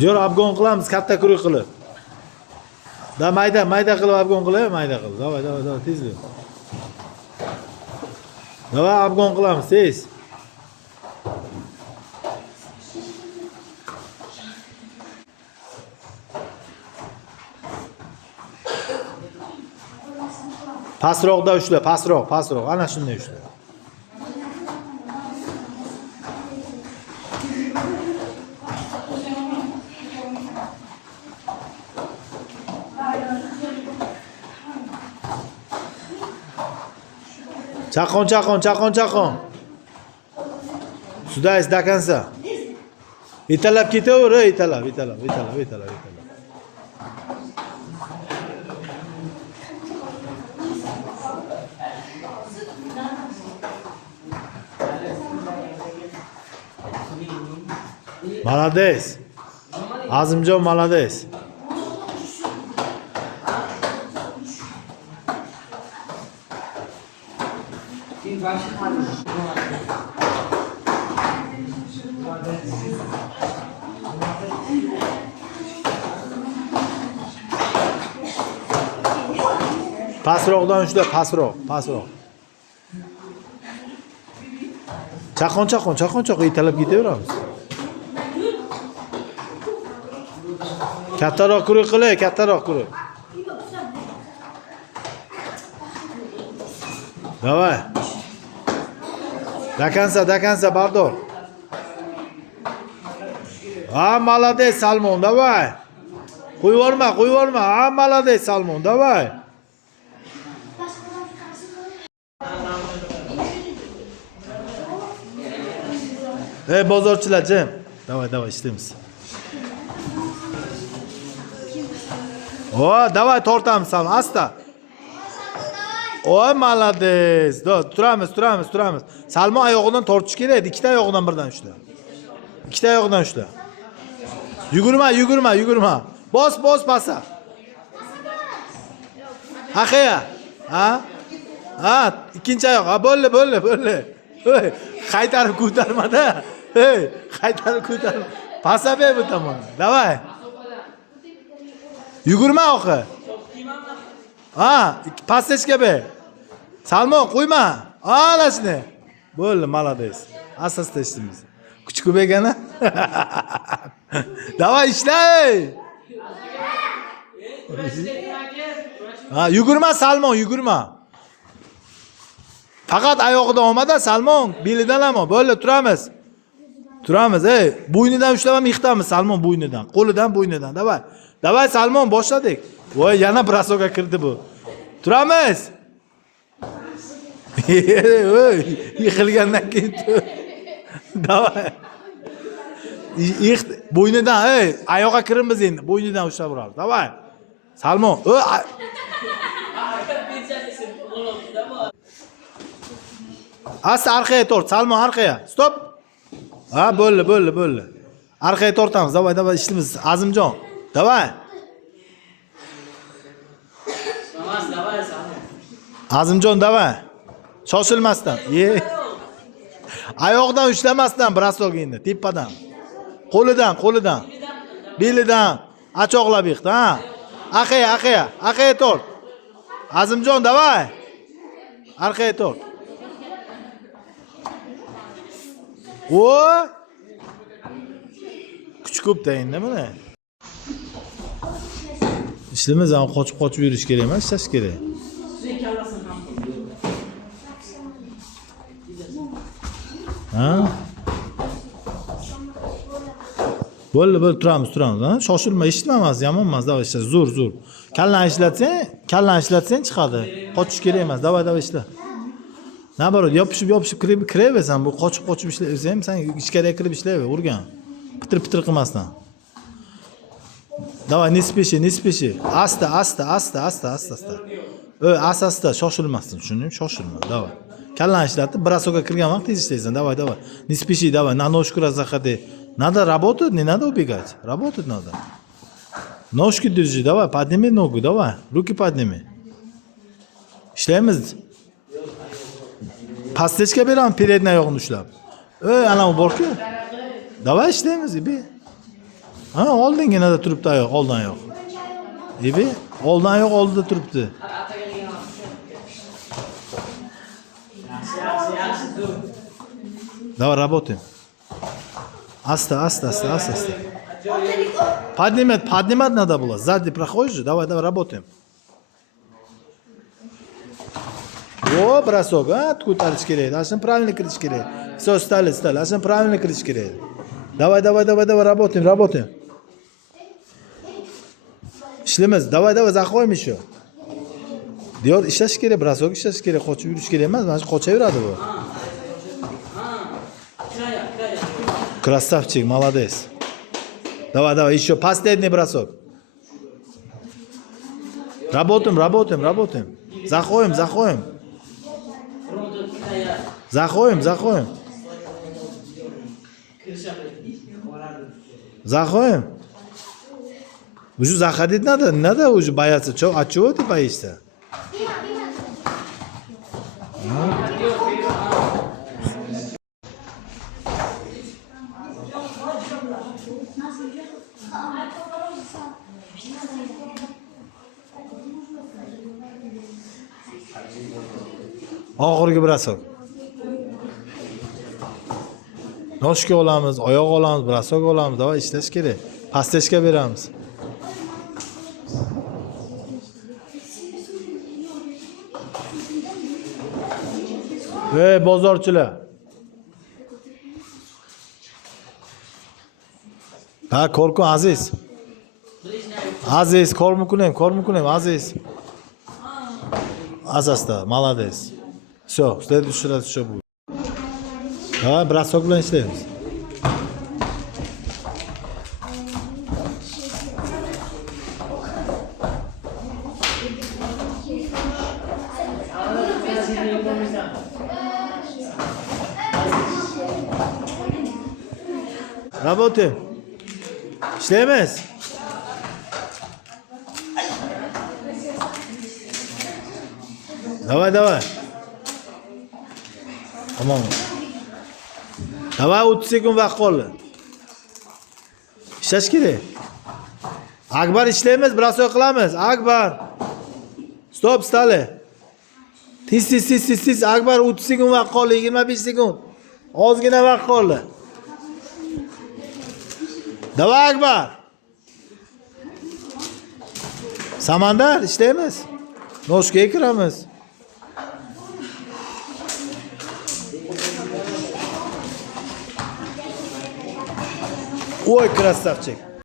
Jo'r obgon qilamiz katta kuruq qilib. Da mayda qilib obgon qilay, mayda qilib. Davay, tezlik. Davay obgon qilamiz, tez. Pastroqda ushla, pastroq. Ana shunday ushla. Chaqon. Sudaysiz dakansa. Italab ketaver, italab. Молодец. Azimjon молодец. Pasroqdan ushla, pasroq. Chaqon italab ketaveramiz. Kattaroq kuruq qilay, kattaroq kuruq. Давай. Dakansa, bardor. Молодец, Salmon, давай. Qo'yib yuborma. Молодец, Salmon, давай. Bozorchilar, jim. Давай, ishlaymiz. Давай tortamiz, Salmon, asta. Молодец. Turamiz. Salmon oyog'idan tortish kerak, ikkita oyog'idan birdan ushla. Yugurma. Bos pasa. Aqaya. Ikkinchi oyoq. Bo'ldi. Qaytarib ko'tarmada. Qaytarib ko'tarma. Pasa ber bu tomon. Davay. Yugurma oqi. Pastechka ber. Salmon qo'yma. Ana shuni. Bo'ldi, молодец. Asosda ishlaymiz. Kuch ko'paygani. Davay ishlay. Yugurma Salmon, yugurma. Faqat oyog'idan olmada Salmon, belidan ham. Bo'ldi, turamiz. Bo'ynidan ushlab yiqitamiz Salmon bo'ynidan, qo'lidan bo'ynidan. Davay Salmon, boshladik. Voy, yana brasoga kirdi bu. Turamiz. Yiqilgandan keyin davay. Bo'ynidan, oyoqqa kirimiz endi. Bo'ynidan ushlab uramiz. Davay. Salmon. Asta orqaga tort. Salmon orqaga. Stop. Bo'ldi. Orqaga tortamiz. Davay, ishlaymiz. Azimjon. Davay. Azimjon, davay. Shoshilmasdan. Oyoqdan ushlamasdan brasoga endi, tepadan. Qo'lidan. Belidan achoqlab yiqit, Aqaya tort. Azimjon, davay. Orqaga tort. Kuch ko'pda endi mana. Ishlaymiz, ham qochib yurish kerak emas, ishlash kerak. Bo'ldi, turamiz. Shoshilma, eshitmamas, yomon emas, davay ishla, zo'r. Kallan ishlatsang chiqadi. Qochish kerak emas, davay ishla. Naborot, yopishib kiraversan, bu qochib ishlaysan ham, sen ichkariga kirib ishlayver, o'rgan. Pitir qilmasdan. Davay, не спеши. Asta. Asta, shoshilmasdan, tushundingmi? Shoshilma, davay. Kallan ishlatib, brasoga kirgan vaqt tez ishlaysan, davay. Не спеши, давай, на ножку заходи. Надо работать, не надо убегать. Работать надо. Ножки держи, давай, подними ногу, давай. Руки подними. Ishlaymiz. Pastechka beraman, передний oyog'ini ushlab. Ana u bor-ku. Давай ishlaymiz, ibi. Ha, oldinginada turibdi oyoq, oldin yo'q. Ebi, oldin yo'q, oldida turibdi. Давай работаем. Аста. Поднимать надо было. Сзади проходишь же. Давай, работаем. О, бросок. Откуда керек. Ашин правильно кириш керек. Все, стали. Ашин правильно кириш керек. Давай, работаем. İşlemez. Давай, zakoyim еще. Diyor ishlash kerak, brasok ishlash kerak, qochib yurish kerak emas. Mana shu qochaveradi bu. Красавчик, молодец. Давай, еще последний бросок. Работаем. Заходим. Заходим. Уже заходить надо уже бояться. А чего ты боишься? Oxirgi brasok. Noshka olamiz, oyoq olamiz, brasok olamiz. Davay ishlash kerak. Pasteshka beramiz. Ey bozorchilar. Ha, korku Aziz. Kor mukunem, Aziz. Asasta, молодец. Все, в следующий раз еще будет. Давай, бросок bilan ishlaymiz. Работаем. İşleyemez. Давай. Tamam. Давай 30 sekund vaqt qoldi. İşlash kerak. Akbar ishlaymiz, brasok qilamiz. Akbar. Stop, stali. Tiz. Akbar 30 sekund vaqt qoldi, 25 sekund. Ozgina vaqt qoldi. Давай Akbar. Samandar ishlaymiz. Noshkaga kiramiz. Ой, красавчик.